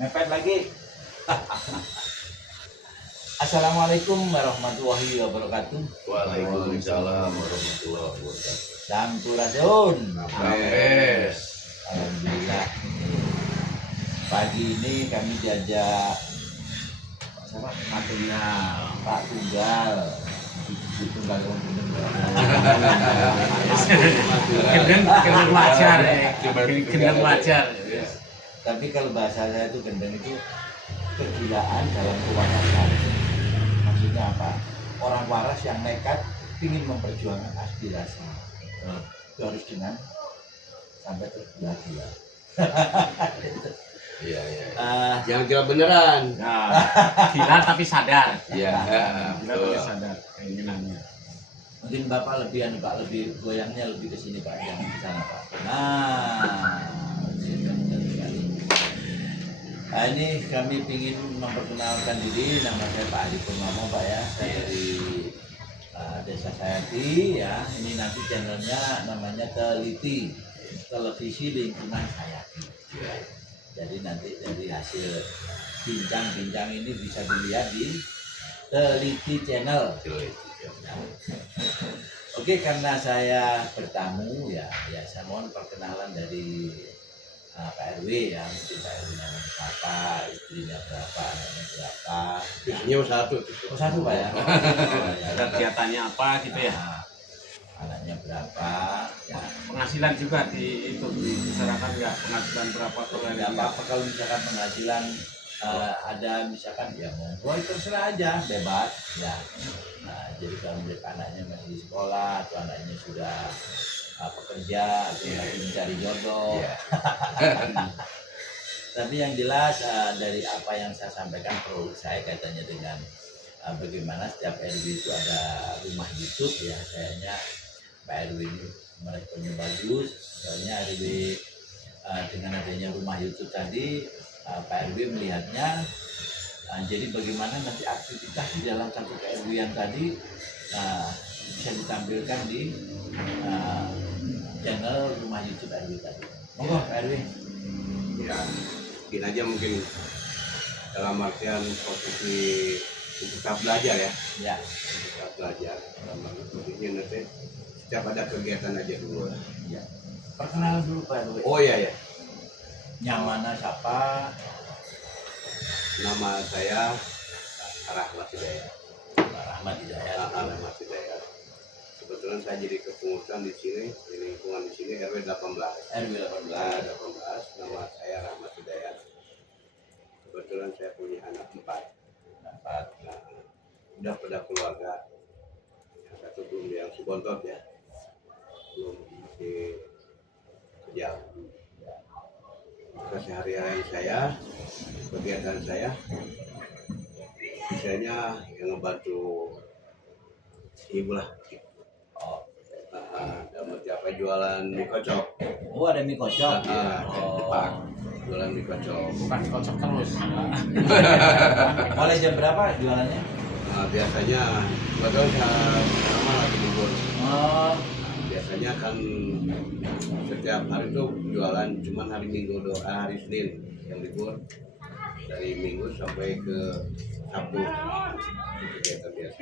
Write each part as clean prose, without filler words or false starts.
Mepet lagi. Assalamualaikum warahmatullahi wabarakatuh. Waalaikumsalam warahmatullahi wabarakatuh. Sampurasun. Beres. Alhamdulillah. Pagi ini kami diajak Pak Tunggal. Tunggal Gendeng wajar ya. Gendeng wajar. Tapi kalau bahasa saya itu gendeng itu kegilaan dalam kewarasan. Maksudnya apa? Orang waras yang nekat ingin memperjuangkan aspirasi. Itu harus dengan sampai tergila-gila. Iya. Ah, Jangan kira beneran. Nah, gila tapi sadar. Iya. Gila tapi sadar keinginannya. mungkin Bapak lebih lebih goyangnya lebih ke sini Pak, jangan ke sana Pak. Nah, benar sekali. Nah, ini kami ingin memperkenalkan diri, nama saya Pak Adi Purnomo Pak ya, saya dari Desa Sayati ya. Ini nanti channelnya namanya Teliti, Televisi Lingkungan Sayati. Jadi nanti dari hasil bincang-bincang ini bisa dilihat di Teliti Channel. Ya. Oke, karena saya bertamu ya saya mohon perkenalan dari Pak RW ya, mungkin Pak RW namanya siapa, istrinya berapa, anaknya berapa. Biasanya satu. Oh satu Pak ya. Ada kegiatannya apa gitu ya. Nah, anaknya berapa ya. Penghasilan juga di itu diserahkan nggak, penghasilan berapa per hari. Nggak apa-apa kalau misalkan penghasilan ada misalkan ya monggo itu terserah aja, bebas ya. Nah, jadi kalau melihat anaknya masih di sekolah atau anaknya sudah pekerja atau lagi mencari jodoh. Iya. Tapi yang jelas dari apa yang saya sampaikan perlu saya kaitannya dengan bagaimana setiap RW itu ada rumah YouTube ya. Kayaknya Pak RW ini merekomnya bagus. Soalnya RW dengan adanya rumah YouTube tadi Pak RW melihatnya jadi bagaimana nanti aktivitas di dalam satu RW yang tadi bisa ditampilkan di channel rumah YouTube RW tadi. Monggo Pak RW. Ya, mungkin aja mungkin dalam artian posisi tetap belajar ya. Ya, Tetap belajar. Dalam artian posisinya nanti setiap ada kegiatan aja dulu. ya. Perkenalan dulu Pak RW. Oh iya ya. Nyamana siapa? Nama saya Rahmat Hidayat. Pak Rahmat Hidayat. Rahmat Hidayat. Kebetulan saya jadi kepengurusan di sini, di lingkungan di sini RW 18. RW 18. Nama saya Rahmat Hidayat. Kebetulan saya punya anak 4. Dapat. Nah, udah pada keluarga. Yang satu belum, yang si bontot ya, belum masih kerja. Keseharian saya, kegiatan saya, misalnya yang ngebantu ibu lah. Dapat siapa jualan mie kocok. Oh ada mie kocok. Jepang. Jualan mie kocok. Bukan kocok terus. Mulai jam berapa jualannya? Biasanya betul sama lagi libur. Oh, Biasanya kan setiap hari itu jualan, cuman hari Minggu hari Senin yang libur, dari Minggu sampai ke Sabtu. Kegiatan biasa.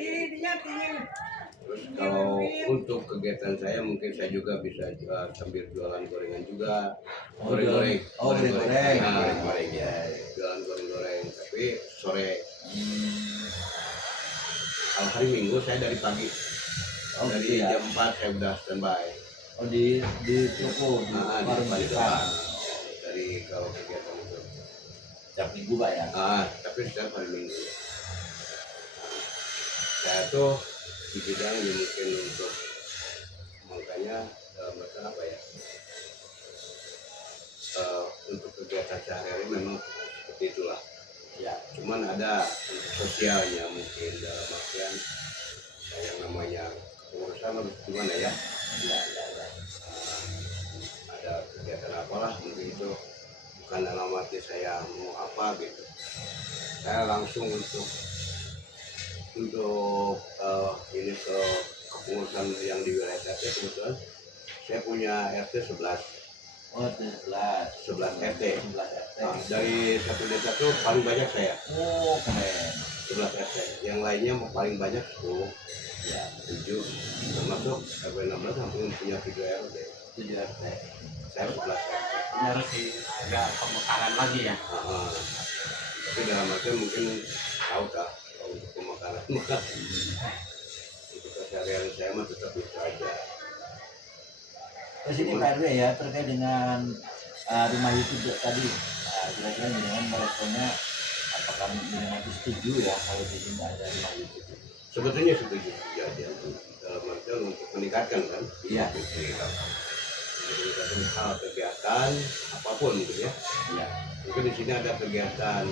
Terus kalau untuk kegiatan saya mungkin saya juga bisa sambil jualan gorengan juga. Goreng-goreng. Oh, goreng-goreng. Goreng-goreng ya. Jualan goreng-goreng, tapi sore. Kalau hari Minggu saya dari pagi. Oh, Dari gitu ya. jam 4 saya udah standby. Oh di toko di Di warung depan depan. dari kalau kegiatan itu. Setiap minggu Pak ya. Tapi setiap hari Minggu. Saya tuh di bidang yang mungkin untuk makanya dalam bahasa apa ya? Untuk kegiatan sehari-hari memang seperti itulah. Ya. Cuman ada untuk sosialnya mungkin dalam artian yang namanya urusan harus gimana ya? Ya. Ada kegiatan apalah mungkin itu bukan dalam arti saya mau apa gitu. Saya langsung untuk ini ke kepengurusan yang di wilayah RT. Kebetulan saya punya RT 11. Oh, 11. 11 RT. 11 RT. Nah, dari satu desa tuh paling banyak saya, Oh, keren. 11 RT. Yang lainnya paling banyak 10, Ya, 7, termasuk RW 16 hampir punya 3 RT. 7 RT. Saya 11 RT. Ini harus ada pemekaran lagi ya. Tapi dalam artian mungkin tahu tak kalau untuk pemakaran maka untuk keseharian saya mah tetap itu aja. Terus ini Pak RW ya, terkait dengan rumah YouTube tadi, kira-kira dengan meresponnya, apakah dengan itu setuju ya kalau di sini ada rumah YouTube? Sebetulnya setuju aja dalam artian untuk meningkatkan kan. Iya. Untuk meningkatkan hal kegiatan apapun gitu ya. Iya. Mungkin di sini ada kegiatan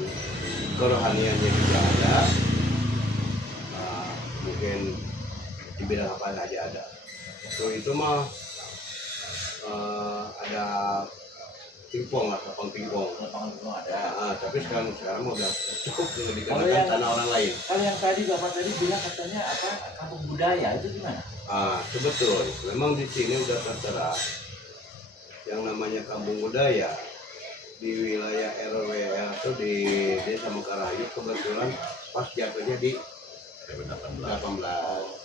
kerohaniannya juga ada. Mungkin di bidang apa saja ada. Itu mah ada pingpong lah, lapang pingpong. Lapangan belum ada. Tapi sekarang mau udah cukup Kalau dikarenakan yang- tanah orang lain. Kalau yang tadi Bapak tadi bilang katanya apa, kampung budaya itu gimana? Betul. Memang di sini udah tertera yang namanya kampung budaya di wilayah RW atau di Desa Mekarayu, kebetulan pas jatuhnya di 18.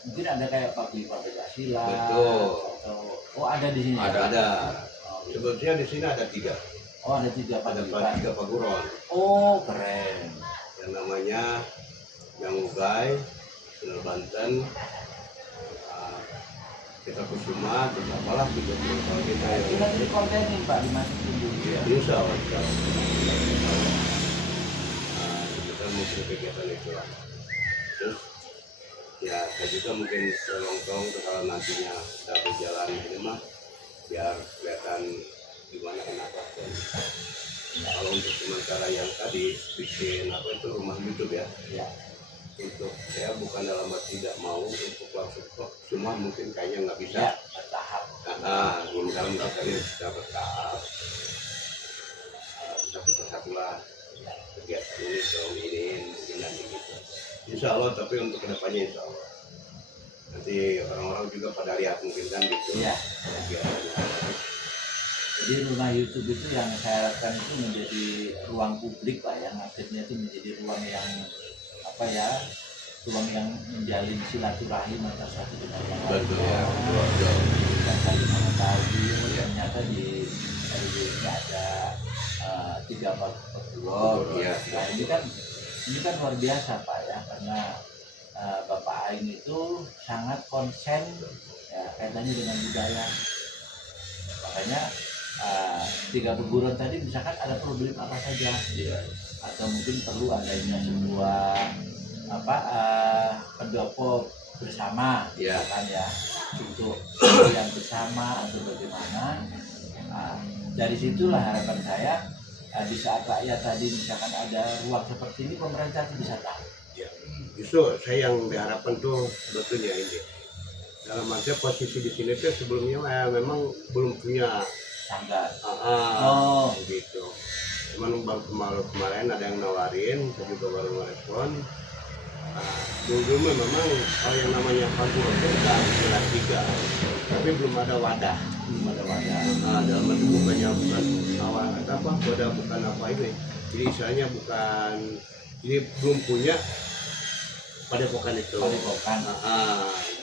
Mungkin ada kayak pabrik silat. Betul. Atau ada di sini. Ada. Oh, Sebetulnya di sini ada 3. ada 3 Ada pabrik. 3 paguron. Oh, keren. Yang namanya Yangugai, Sunan Banten, kita Kusuma, terus apalah 30 kalau kita Kita di kontenin Pak dimasukin dulu. Insya Allah. Kita mungkin kegiatan itu lah. Terus ya saya juga mungkin tolong kalau nantinya kita berjalan ini mah biar kelihatan gimana kenapa. Dan kalau untuk sementara yang tadi bikin apa itu rumah YouTube ya. Ya. Untuk saya bukan dalam arti tidak mau untuk langsung kok, cuma mungkin kayaknya nggak bisa. Ya, bertahap. Dalam kali kita bertahap satu persatu lah kegiatan ini tahun ini mungkin nanti gitu. Insya Allah, tapi untuk kedepannya Insya Allah nanti orang-orang juga pada lihat mungkin kan gitu. Iya. Kegiatannya. Jadi rumah YouTube itu yang saya harapkan itu menjadi ruang publik Pak, yang akhirnya itu menjadi ruang yang apa ya, ruang yang menjalin silaturahim antara satu dengan yang lain. Betul ya. Dan saling mengetahui ternyata di ini ada 3 perguruan. Iya. Nah ini kan luar biasa Pak ya, karena Bapak Aing itu sangat konsen ya, kaitannya dengan budaya. Makanya 3 perguruan tadi misalkan ada problem apa saja, atau mungkin perlu adanya sebuah pendopo bersama, kan ya, untuk yang bersama atau bagaimana. Dari situlah harapan saya, di saat rakyat tadi misalkan ada ruang seperti ini, pemerintah itu bisa tahu. Ya. Justru saya yang diharapkan tuh sebetulnya ini dalam arti posisi di sini tuh sebelumnya memang belum punya Sanggar. Gitu. Cuman baru kemarin ada yang nawarin, saya juga baru merespon. Dulu memang kalau yang namanya kampung itu udah jelas 3, tapi belum ada wadah. Dalam arti bukannya bukan awal apa, wadah bukan apa ini. Jadi istilahnya bukan, ini belum punya padepokan itu. Padepokan.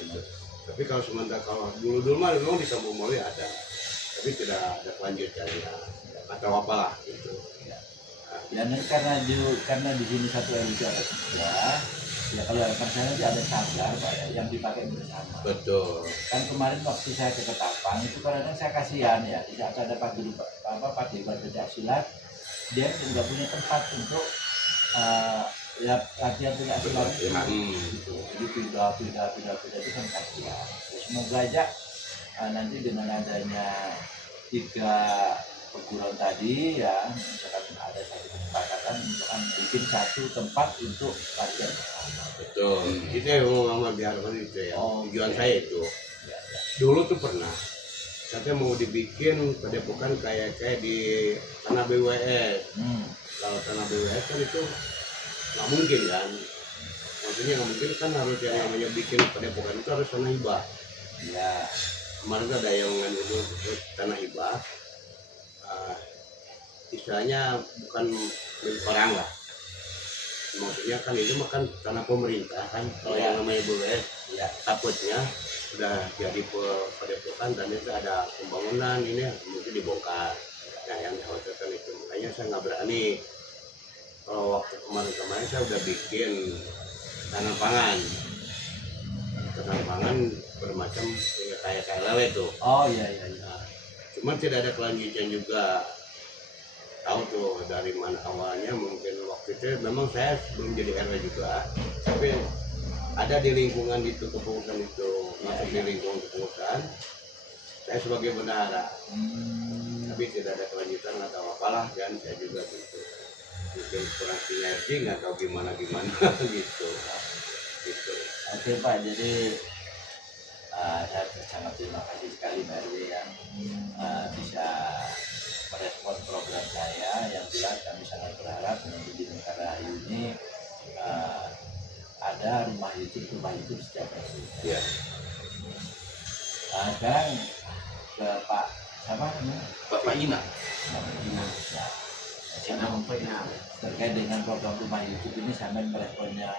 Gitu. Tapi kalau sementara kalau dulu mah memang di Kampung Moli ada, tapi tidak ada kelanjutannya atau apalah gitu. Ya, karena di sini satu RW itu ada 3, ya kalau harapan saya nanti ada sanggar Pak ya, yang dipakai bersama. Betul. Kan kemarin waktu saya ke Ketapang itu kadang saya kasihan ya, di saat ada paguyuban pencaksilat, dia nggak punya tempat untuk ya latihan pencaksilat gitu. Jadi pindah itu kan kasihan. Semoga aja nanti dengan adanya 3 perguruan tadi ya, misalkan ada satu kesepakatan misalkan bikin satu tempat untuk latihan bersama. Betul. Itu yang mau diharapkan itu ya. Tujuan saya itu. Ya. Dulu tuh pernah katanya mau dibikin padepokan kayak di tanah BWS. Kalau tanah BWS kan itu nggak mungkin kan. Maksudnya nggak mungkin kan, harus yang namanya bikin padepokan itu harus tanah hibah. Ya. Kemarin tuh ada yang itu tanah hibah. istilahnya bukan milik orang lah. Maksudnya kan itu makan tanah pemerintah kan, kalau yang namanya Bulog ya takutnya sudah jadi padepokan dan itu ada pembangunan ini mungkin dibongkar. Nah yang dikhawatirkan itu makanya saya nggak berani. Kalau waktu kemarin saya udah bikin tanam pangan bermacam kayak lele tuh. Oh iya. Nah, cuman tidak ada kelanjutan juga. Tahu tuh dari mana awalnya, mungkin waktu itu memang saya belum jadi RW juga, tapi ada di lingkungan itu kepengurusan itu, masuk di lingkungan kepengurusan saya sebagai bendahara. Tapi tidak ada kelanjutan atau apalah, dan saya juga gitu mungkin kurang sinergi nggak tahu gimana gitu. Oke Pak, jadi saya sangat terima kasih sekali Pak RW yang bisa merespon program saya. Yang jelas kami sangat berharap nanti di Negara Rahayu ini ada rumah YouTube setiap hari. Ya. Sekarang ke Pak siapa namanya? Bapak Ina. Nah, terkait dengan program rumah YouTube ini sampean meresponnya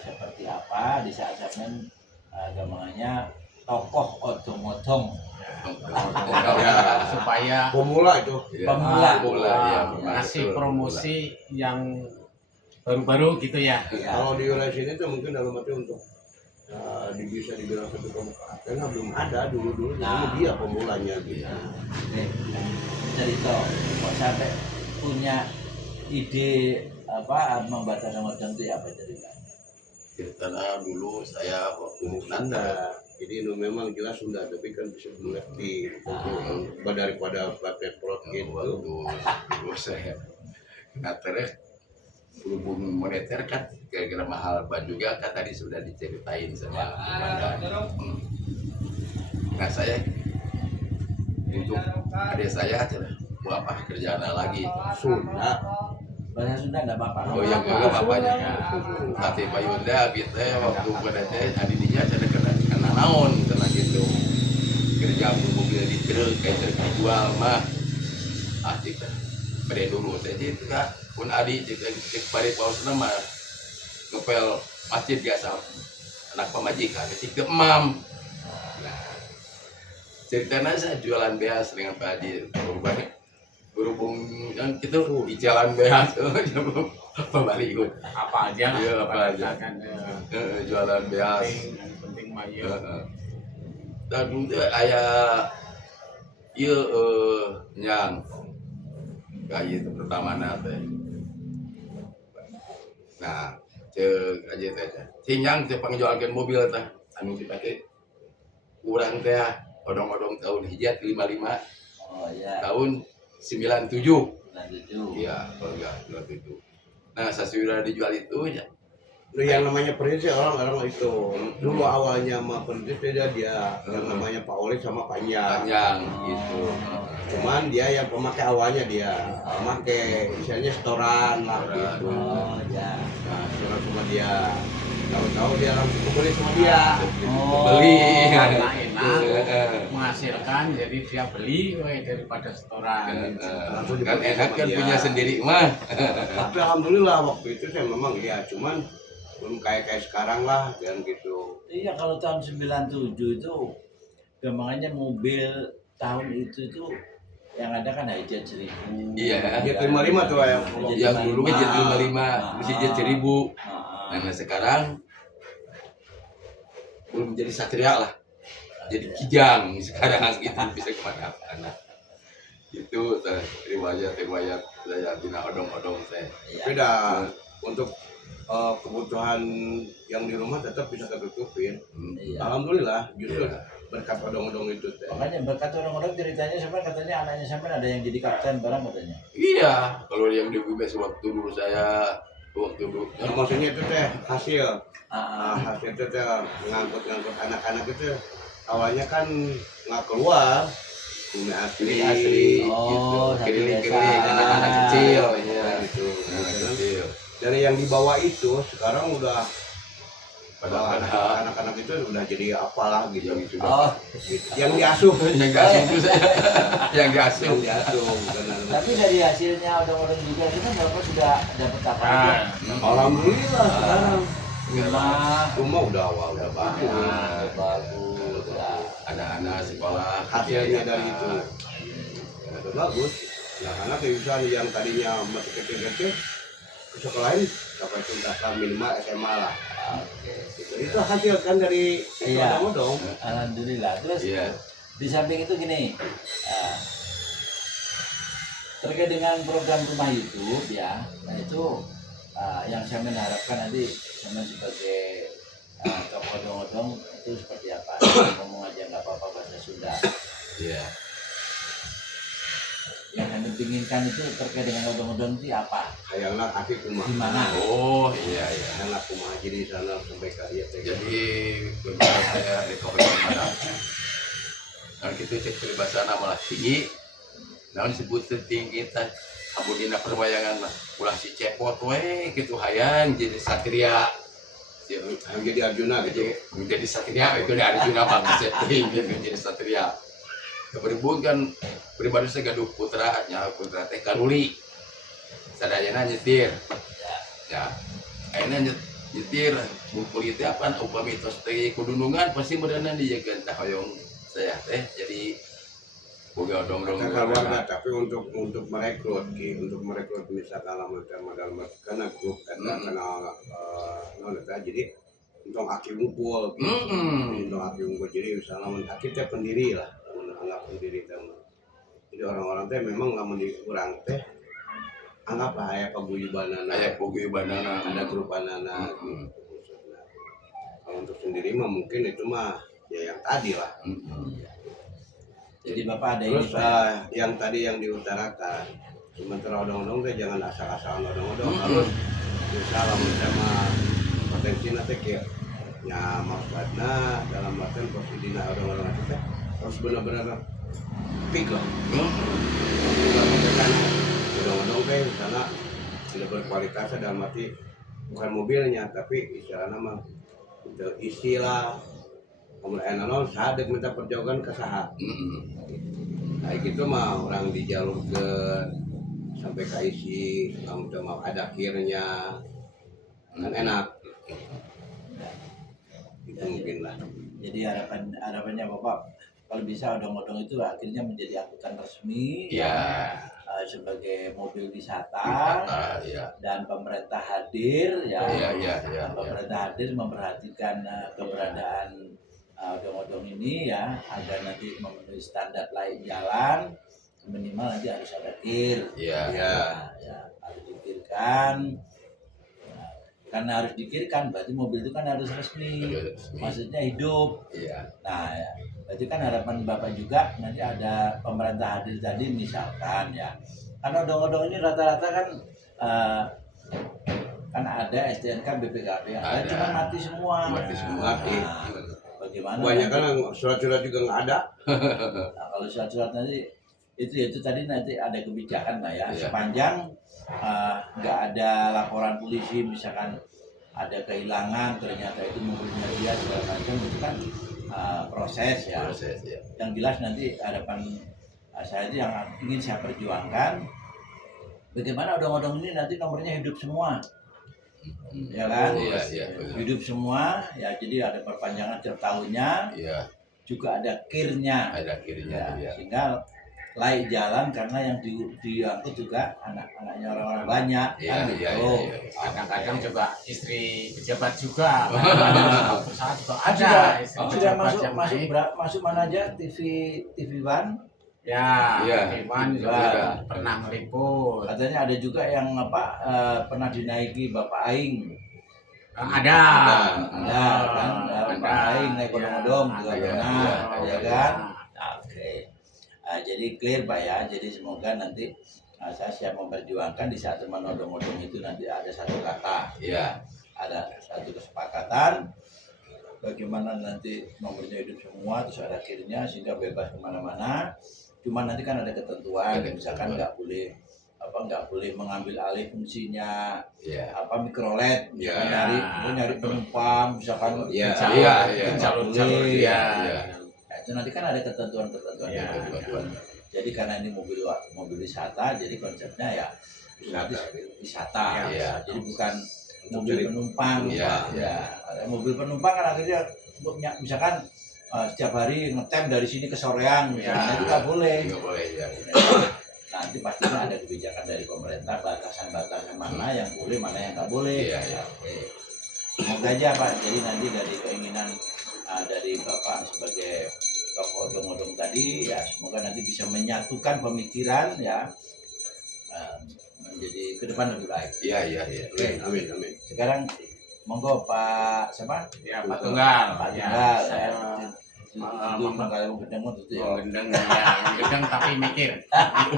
seperti apa di saat sampean gampangannya tokoh odong-odong Supaya Pemula itu. pemula ya, ngasih promosi yang baru-baru gitu ya. Kalau di wilayah sini tuh mungkin dalam arti untuk bisa dibilang satu kemukaan karena belum ada dulu Nah. dia pemulanya gitu. Oke, cerita kok sampai punya ide membaca odong itu apa ceritanya? Karena dulu saya waktu Sunda. Natal Jadi itu memang jelas Sunda, tapi kan bisa mengerti daripada pakai plot gitu. waktu saya Natal berhubung moneter kan kira-kira mahal juga kan tadi sudah diceritain sama Amanda. Nah saya untuk adik saya mau apa kerjaan lagi. Sunda. Bahasa Sunda enggak apa-apa. Oh yang juga bapaknya nanti Pak Yunda gitu waktu pada saya adidinya saya kena naon kena gitu kerja mobil di truk kayak truk dijual mah asik pada dulu saya itu kan pun adik cek pada paus nama ngepel masjid biasa anak pemajikan cek emam. Nah ceritanya saya jualan beas dengan Pak Adi berhubung yang itu di jalan beas pembalik ikut Apa aja iya apa aja kan jualan beas penting mah ya. dan itu ayah iya yang kayak itu pertama nate nah cek aja teh sinyang teh pengjualkan mobil teh anu dipakai kurang teh odong-odong tahun hijat 55 Oh ya. tahun 97 Lanjut. iya kalau enggak 97 nah sesudah dijual itu ya Yang namanya perintis orang-orang itu dulu awalnya sama perintis dia yang namanya Pak Oli sama Panjang. panjang gitu Cuman dia yang pemakai awalnya dia pemakai misalnya setoran lah gitu. Oh ya. Nah, setoran sama dia. Tahu-tahu dia langsung kembali sama dia. beli Karena enak menghasilkan jadi dia beli daripada setoran. Langsung kan dipakai enak sama kan dia. punya sendiri mah Tapi alhamdulillah waktu itu saya memang ya cuman belum kayak sekarang lah dan gitu. Iya kalau tahun 97 itu gampangannya mobil tahun itu yang ada kan Hijet 1000. Iya. Jet 55 tuh yang yang dulu kan jet 55 masih jet 1000 nah sekarang belum jadi satria lah jadi kijang sekarang gitu bisa kemana-mana itu riwayat saya bina odong-odong saya beda untuk kebutuhan yang di rumah tetap bisa tertutupin. Iya. Alhamdulillah justru Iya. berkat odong-odong itu teh. Makanya berkat orang-orang ceritanya sampai katanya anaknya sampai ada yang jadi kapten barang katanya. iya kalau yang di UBS waktu dulu saya waktu dulu Nah, maksudnya itu teh hasil. Ah, Hasil itu teh ngangkut anak-anak itu awalnya kan nggak keluar bumi asli. Oh, satu keliling-keliling desa. anak-anak kecil ya gitu. anak kecil Dari yang dibawa itu sekarang udah Padahal anak-anak itu udah jadi apalah gitu. yang sudah Oh, Yang diasuh. yang diasuh itu saya yang diasuh. Yang diasuh. Benar. tapi dari hasilnya odong-odong juga itu kan Bapak sudah dapat apa aja? Alhamdulillah sekarang. Rumah Rumah udah bagus. bagus. Ya. Anak-anak sekolah Hasilnya dari itu udah bagus. Nah, karena kebiasaan yang tadinya masih kecil-kecil ke sekolah ini sampai tuntas minimal SMA lah. Oke. Itu hasil kan dari Iya. odong-odong. Alhamdulillah. Terus Iya. di samping itu gini, terkait dengan program rumah YouTube ya, nah itu yang saya mengharapkan nanti sama sebagai tokoh odong-odong itu seperti apa? Ngomong aja nggak apa-apa bahasa Sunda. Iya. Yang kami inginkan itu terkait dengan odong-odong itu apa? Hayanglah kaki kumah. Gimana? Oh iya iya. Hayanglah kumah jadi sana sampai ke iya teh. Jadi beberapa saya di Kabupaten Padang. Nah kita cek bahasa nama tinggi. Nah disebut tinggi kita. Abu dina perbayangan lah. Ulah si cepot we gitu hayang jadi satria. Yang jadi Arjuna gitu. Menjadi satria itu dari Arjuna bagus gitu jadi satria. Keberibun kan pribadi saya gaduh putra putra teh Karuli. Sadayana nyetir. Ya. Ayeuna nyetir ngumpul itu apa upami tos teh kudunungan pasti berenang di jaga hoyong saya teh jadi boga odong-odong keluarga tapi untuk merekrut misalkan dalam karena grup karena jadi untuk aki ngumpul untuk aki ngumpul jadi misalnya aki teh pendiri lah anggap pendiri teh jadi orang-orang teh memang nggak kurang teh anggaplah aya paguyubanana aya paguyubanana ada grup anak kalau untuk sendiri mah mungkin itu mah ya yang tadi lah. Jadi Bapak ada Terus ini yang tadi yang diutarakan sementara odong-odong teh jangan asal-asalan odong-odong harus bisa sama potensi nanti kayak ya maksudnya dalam artian posisi dina odong-odong itu teh harus benar-benar peak lah. Odong-odong teh misalnya tidak berkualitas dalam arti bukan mobilnya tapi istilahnya mah istilah kemudian non sadek minta perjauhan ke saha. Kayak gitu mah orang di jalur ke sampai ke isi, kamu mau ada akhirnya kan enak. Itu mungkin lah. jadi harapannya Bapak kalau bisa odong-odong itu akhirnya menjadi angkutan resmi ya sebagai mobil wisata ya dan pemerintah hadir ya. Ya. Pemerintah hadir memperhatikan keberadaan odong-odong ini ya agar nanti memenuhi standar layak jalan minimal nanti harus ada kir ya harus dikirkan. Karena harus dikirkan berarti mobil itu kan harus resmi, maksudnya hidup. Nah ya, berarti kan harapan Bapak juga nanti ada pemerintah hadir tadi misalkan ya, karena odong-odong ini rata-rata kan kan ada STNK BPKB ada cuma mati semua. Mati. Bagaimana? Banyak kan surat-surat juga nggak ada. Nah, kalau surat-surat nanti itu tadi nanti ada kebijakan lah ya sepanjang nggak ada laporan polisi misalkan ada kehilangan ternyata itu mobilnya dia segala macam itu kan proses ya. Yang jelas nanti harapan saya itu yang ingin saya perjuangkan bagaimana odong-odong ini nanti nomornya hidup semua ya kan hidup semua ya jadi ada perpanjangan tiap tahunnya juga ada kirnya sehingga layak jalan karena yang diangkut juga anak-anaknya orang-orang banyak kan gitu. Kadang-kadang juga istri pejabat juga, perusahaan juga ada. Sudah masuk mana aja TV One? Ya, Iwan juga pernah meliput. Katanya ada juga yang pernah dinaiki Bapak Aing. Ada kan? Bapak Aing naik odong-odong juga pernah, ya kan? Oke. Jadi clear Pak ya, jadi semoga nanti saya siap memperjuangkan di saat teman odong-odong itu nanti ada satu kata, ada satu kesepakatan bagaimana nanti nomornya hidup semua terus ada akhirnya sehingga bebas kemana-mana. Cuma nanti kan ada ketentuan, misalkan nggak boleh apa nggak boleh mengambil alih fungsinya Iya. apa mikrolet, Ya. nyari penumpang, misalkan Ya. jalur boleh. ya. Iya. Nah, itu nanti kan ada ketentuan-ketentuan. Ya. Jadi karena ini mobil wisata, jadi konsepnya ya wisata. Ya. Jadi bukan Untuk mobil cari- penumpang. Ya. Ya. Ada mobil penumpang kan akhirnya misalkan setiap hari ngetem dari sini ke Soreang, misalnya itu nggak boleh. Nggak boleh ya. Nanti pastinya ada kebijakan dari pemerintah batasan-batasan mana yang boleh, mana yang nggak boleh. Iya, iya. Oke. Semoga aja Pak. Jadi nanti dari keinginan dari Bapak sebagai tokoh odong-odong tadi, ya semoga nanti bisa menyatukan pemikiran ya menjadi ke depan lebih baik. Iya, iya, iya. Oke. Amin, amin. Sekarang monggo Pak siapa? Ya, Pak Tunggal. Pak Ya, Tunggal. saya Itu kalau ketemu itu ya. gendeng ya, gendeng tapi mikir.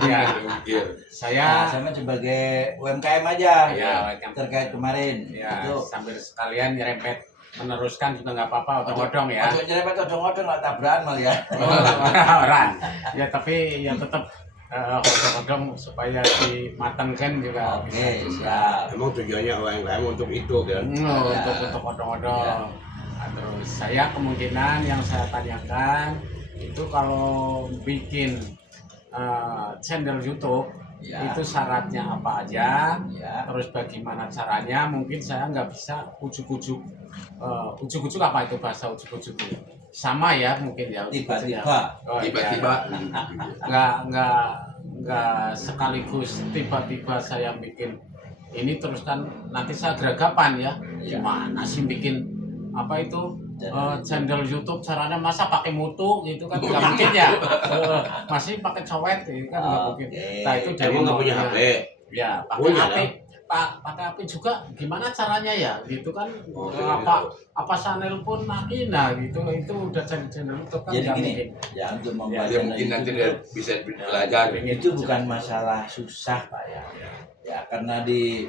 Ya, Iya. saya Nah, sama sebagai UMKM aja ya, terkait kemarin ya, itu sambil sekalian nyerempet meneruskan juga nggak apa-apa, odong-odong ya. Ojo nyerempet odong-odong nggak tabrakan malah ya. Orang. Ya tapi ya tetap odong-odong supaya dimatangkan juga. Oke, siap. Emang tujuannya UMKM untuk itu kan? Untuk odong-odong. Nah, terus saya kemungkinan yang saya tanyakan itu kalau bikin channel YouTube Ya. itu syaratnya apa aja, Ya. terus bagaimana caranya, mungkin saya nggak bisa ujuk-ujuk ujuk-ujuk apa itu bahasa ujuk-ujuk sama ya mungkin ya ujuk-ujuk ya. Tiba-tiba. Oh, iya. Tiba-tiba. nggak sekaligus tiba-tiba saya bikin ini terus kan nanti saya geragapan ya Iya. gimana sih bikin apa itu Channel channel YouTube caranya masa pakai mutu gitu kan nggak mungkin ya. Masih pakai cowet gitu kan nggak mungkin. Oke. Nah itu dari Emang nggak punya nolnya. HP? Ya pakai Punya, HP pakai HP juga gimana caranya ya gitu kan. Oh, apa channel pun nah gitu itu udah channel YouTube kan Jadi nggak gini, mungkin. ya untuk Ya, membuat Dia channel mungkin nanti YouTube dia bisa belajar. itu bukan masalah susah Pak ya. Ya karena di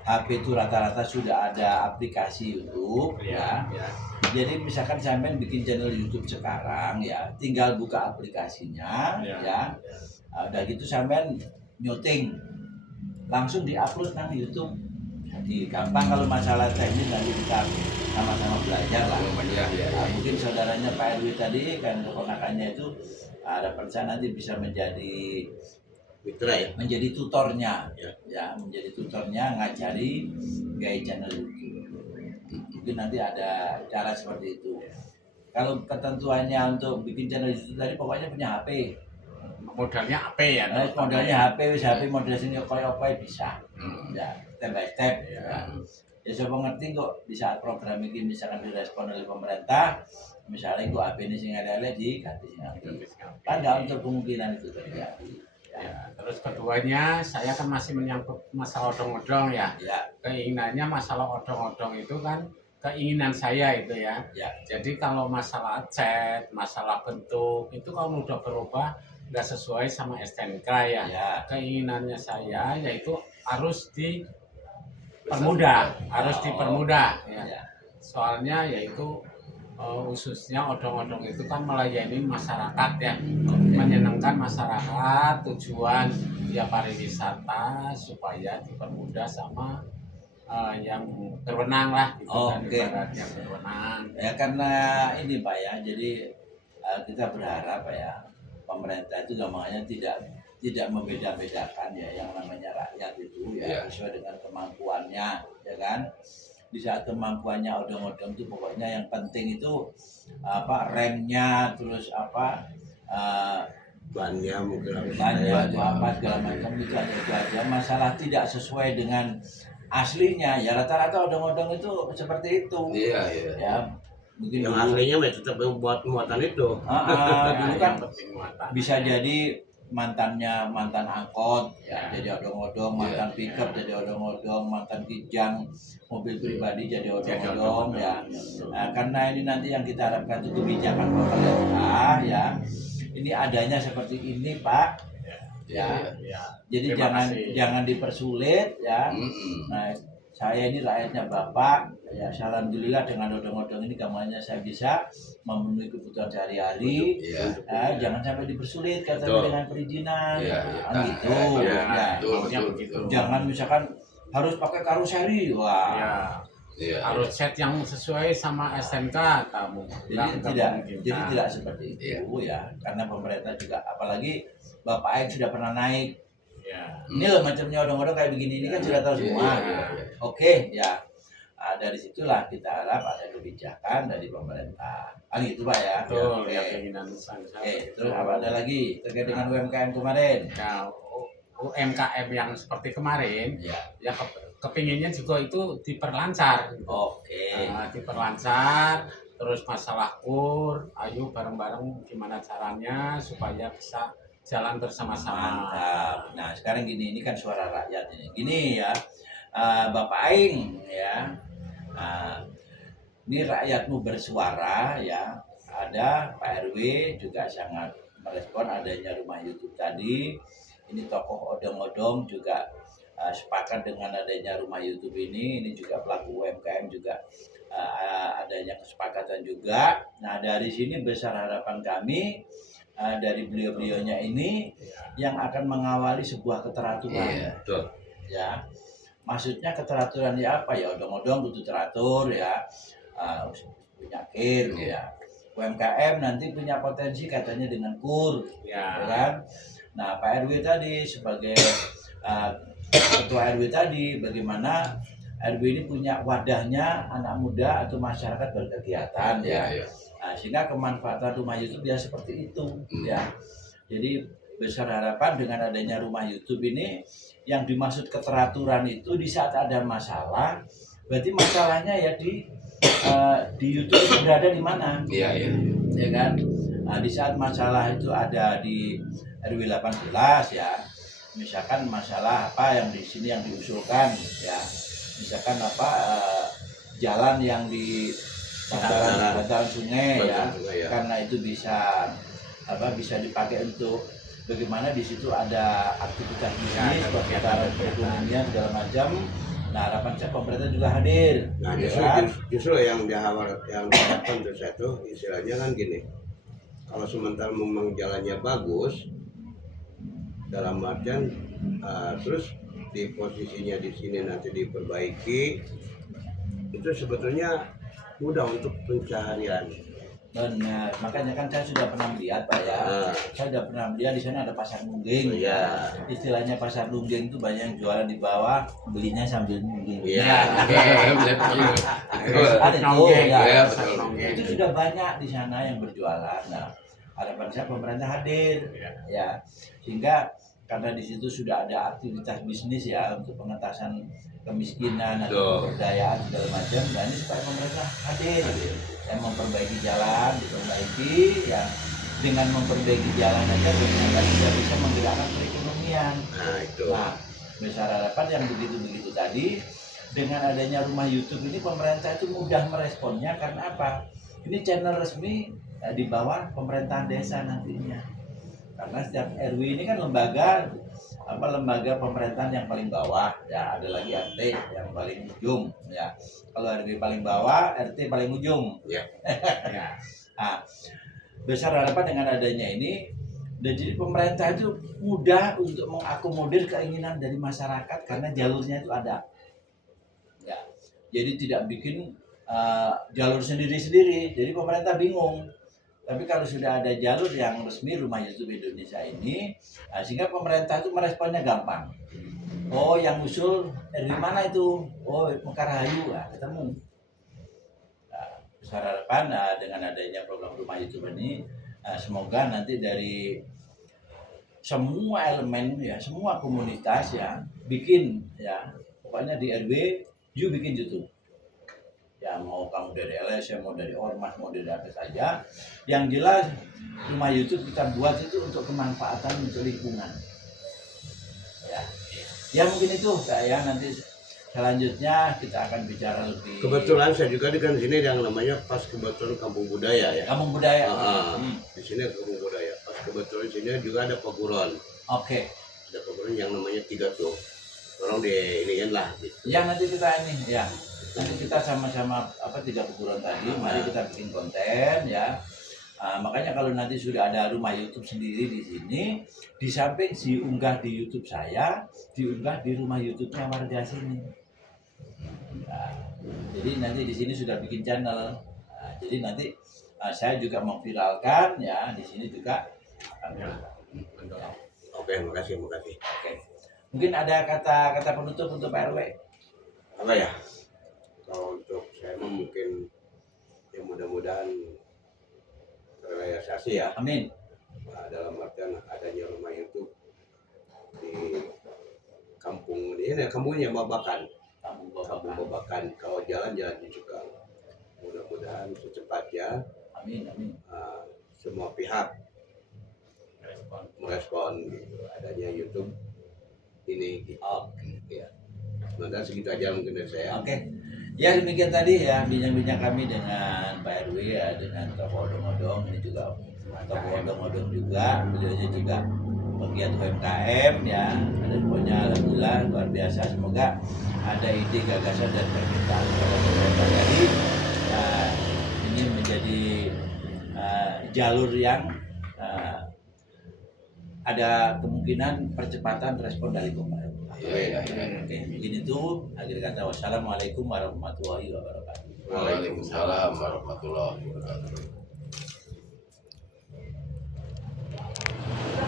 HP itu rata-rata sudah ada aplikasi YouTube ya. Ya. Jadi misalkan sampean bikin channel YouTube sekarang ya, tinggal buka aplikasinya Ya. ya. Udah gitu sampean nyuting langsung diupload nang YouTube. Jadi gampang kalau masalah teknis nanti kita sama-sama belajar lah. Ya, ya, Nah, ya. mungkin saudaranya Pak Erwi tadi kan keponakannya itu ada perencanaan nanti bisa menjadi Mitra ya? menjadi tutornya Ya. ya menjadi tutornya ngajari gaya channel YouTube. Mungkin nanti ada cara seperti itu. Kalau ketentuannya untuk bikin channel YouTube tadi pokoknya punya HP. Modalnya apa ya? Nah, modalnya HP, wis HP model sini koyo apa bisa. Hmm. Ya, step by step. Ya. Ya. Ya coba ngerti kok di saat program ini misalkan direspon oleh pemerintah, misalnya kok HP ini sing ada diganti sing HP. Kan nggak untuk kemungkinan itu terjadi. Ya, terus keduanya saya kan masih menyangkut masalah odong-odong ya. Ya, Keinginannya masalah odong-odong itu kan keinginan saya itu ya. Ya. Jadi kalau masalah cat, masalah bentuk itu kalau udah berubah nggak sesuai sama STNK ya. ya. Keinginannya saya yaitu harus dipermudah, harus dipermudah ya. Ya. Soalnya yaitu khususnya odong-odong itu kan melayani masyarakat ya, menyenangkan masyarakat, tujuan ya pariwisata supaya dipermudah sama yang berwenang lah gitu kan, Oke. ibarat yang berwenang. Ya karena ini Pak ya, jadi kita berharap Pak ya pemerintah itu gampangnya tidak membeda-bedakan ya yang namanya rakyat itu ya Iya. sesuai dengan kemampuannya ya kan. Di saat kemampuannya odong-odong itu pokoknya yang penting itu apa remnya terus apa Bannya mungkin harus bannya ada. atau apa segala macam itu aja masalah tidak sesuai dengan aslinya ya rata-rata odong-odong itu seperti itu Iya, iya. ya mungkin Yang dulu, aslinya mah tetap membuat muatan itu. dulu kan yang penting muatan. bisa jadi mantan angkot ya, jadi odong-odong, mantan Iya. pickup jadi odong-odong, mantan kijang mobil pribadi jadi Jadi odong-odong ya. odong-odong. Nah, karena ini nanti yang kita harapkan itu kebijakan pemerintah ya. Ini adanya seperti ini Pak. Iya, Ya. iya. Ya. Jadi Terima jangan kasih. jangan dipersulit ya. Mm-mm. Nah, saya ini rakyatnya Bapak, ya alhamdulillah dengan odong-odong ini gampangnya saya bisa memenuhi kebutuhan sehari-hari. Iya. Jangan sampai dipersulit katanya Betul. dengan perizinan, Iya, iya. kan gitu. Iya, Ya. betul, Maunya betul, begitu. betul. Jangan misalkan harus pakai karoseri, wah. Ya, Iya. harus set yang sesuai sama SNK kamu. Jadi tidak seperti itu Iya. ya, karena pemerintah juga, apalagi Bapak Aik sudah pernah naik. Ya. Ini loh macamnya odong-odong kayak begini ini kan sudah tahu semua. Iya, iya. Oke ya. Dari situlah kita harap ada kebijakan dari pemerintah. Kan gitu Pak ya. Betul, Oke. ya keinginan saya. Terus apa ada lagi terkait dengan UMKM kemarin? Nah, UMKM yang seperti kemarin, Ya. ya kepinginnya juga itu diperlancar. Oke. Diperlancar, terus masalah kur, ayo bareng-bareng gimana caranya supaya bisa jalan bersama-sama. Mantap. Nah sekarang gini, ini kan suara rakyat ini. Gini ya, Bapak Aing ya. Ini rakyatmu bersuara ya. Ada Pak RW juga sangat merespon adanya rumah YouTube tadi. Ini tokoh odong-odong juga sepakat dengan adanya rumah YouTube ini. Ini juga pelaku UMKM juga adanya kesepakatan juga. Nah dari sini besar harapan kami dari beliau-beliaunya ini yang akan mengawali sebuah keteraturan. Iya. Betul. Ya, maksudnya keteraturan ya apa ya, odong-odong kudu teratur ya, punya KIR ya. UMKM nanti punya potensi katanya dengan KUR, ya Ya, kan? Nah Pak RW tadi sebagai ketua RW tadi, bagaimana RW ini punya wadahnya anak muda atau masyarakat berkegiatan ya. Iya. Nah, sehingga kemanfaatan rumah YouTube ya seperti itu ya. Jadi besar harapan dengan adanya rumah YouTube ini, yang dimaksud keteraturan itu di saat ada masalah, berarti masalahnya ya di YouTube itu berada di mana, Iya, iya. ya kan? Nah, di saat masalah itu ada di RW 18 ya, misalkan masalah apa yang di sini yang diusulkan ya, misalkan apa jalan yang di bantaran sungai ya, karena itu bisa dipakai untuk bagaimana di situ ada aktivitas bisnis, perputaran perekonomian segala macam. Nah harapan saya pemerintah juga hadir. Nah ya kan? justru yang diharapkan untuk satu istilahnya kan gini, kalau sementara memang jalannya bagus dalam artian terus di posisinya di sini nanti diperbaiki, itu sebetulnya mudah untuk pencaharian. Benar, makanya kan saya sudah pernah melihat Pak ya. Saya sudah pernah melihat di sana ada pasar nungging. Iya. Istilahnya pasar nungging itu banyak yang jualan di bawah, belinya sambil nungging. Iya. Ada itu Nonggeng, ya. ya, pasar betul. nonggeng. Itu sudah banyak di sana yang berjualan. Nah, harapan saya pemerintah hadir ya, sehingga karena di situ sudah ada aktivitas bisnis ya untuk pengentasan kemiskinan atau pemberdayaan segala macam. Dan ini supaya pemerintah hadir dan memperbaiki jalan, diperbaiki ya, dengan memperbaiki jalan aja ternyata sudah bisa menggerakkan perekonomian. Nah itu. Nah, besar harapan yang begitu-begitu tadi, dengan adanya rumah YouTube ini pemerintah itu mudah meresponnya karena apa? Ini channel resmi di bawah pemerintahan desa nantinya. Karena setiap RW ini kan lembaga pemerintahan yang paling bawah ya, ada lagi RT yang paling ujung ya. Kalau RW paling bawah, RT paling ujung. Ya. Ya. Nah, besar harapan dengan adanya ini, dan jadi pemerintah itu mudah untuk mengakomodir keinginan dari masyarakat karena jalurnya itu ada. Ya. Jadi tidak bikin jalur sendiri-sendiri. Jadi pemerintah bingung. Tapi kalau sudah ada jalur yang resmi rumah YouTube Indonesia ini, sehingga pemerintah itu meresponnya gampang. Oh, yang usul dari mana itu? Oh, Mekarhayu, ketemu. Besar harapan dengan adanya program rumah YouTube ini, semoga nanti dari semua elemen ya, semua komunitas ya, bikin ya, pokoknya di RW, you bikin YouTube. Ya mau kamu dari LSM, mau dari Ormas, mau dari apa saja, yang jelas rumah YouTube kita buat itu untuk kemanfaatan untuk lingkungan. Ya mungkin itu Kak ya, nanti selanjutnya kita akan bicara lebih. Kebetulan saya juga di sini yang namanya pas kebetulan kampung budaya ya. Kampung budaya. Di sini kampung budaya. Pas kebetulan di sini juga ada peguron. Oke. Ada peguron yang namanya 3 tuh. tolong di iniin lah gitu. Ya nanti kita ini ya. Nanti kita sama-sama tiga kuburan tadi, mari kita bikin konten ya. Makanya kalau nanti sudah ada rumah YouTube sendiri di sini, di samping diunggah di YouTube saya, diunggah di rumah YouTube-nya warga sini. Nah, jadi nanti di sini sudah bikin channel. Nah, jadi nanti saya juga memviralkan ya di sini juga. Oke, makasih. Oke. Mungkin ada kata penutup untuk Pak RW. Apa ya? Kalau untuk saya mungkin ya mudah-mudahan terrealisasi ya. Amin. Dalam artian adanya rumah YouTube di kampung ini, kampungnya Babakan. Kampung Babakan. Kalau jalan-jalan juga mudah-mudahan secepatnya. Amin. Semua pihak merespon gitu, adanya YouTube ini gitu. Ya. Sementara segitu aja mungkin dari saya. Oke. Ya demikian tadi ya bincang-bincang kami dengan Pak RW ya, dengan tokoh odong-odong, ini juga tokoh odong-odong juga, beliaunya juga pegiat UMKM ya. Ada pokoknya alhamdulillah luar biasa, semoga ada ide gagasan dan permintaan tadi ini menjadi jalur yang ada kemungkinan percepatan respon dari pemerintah. Iya. Oke, mungkin itu akhir kata. Wassalamualaikum warahmatullahi wabarakatuh. Waalaikumsalam warahmatullahi wabarakatuh.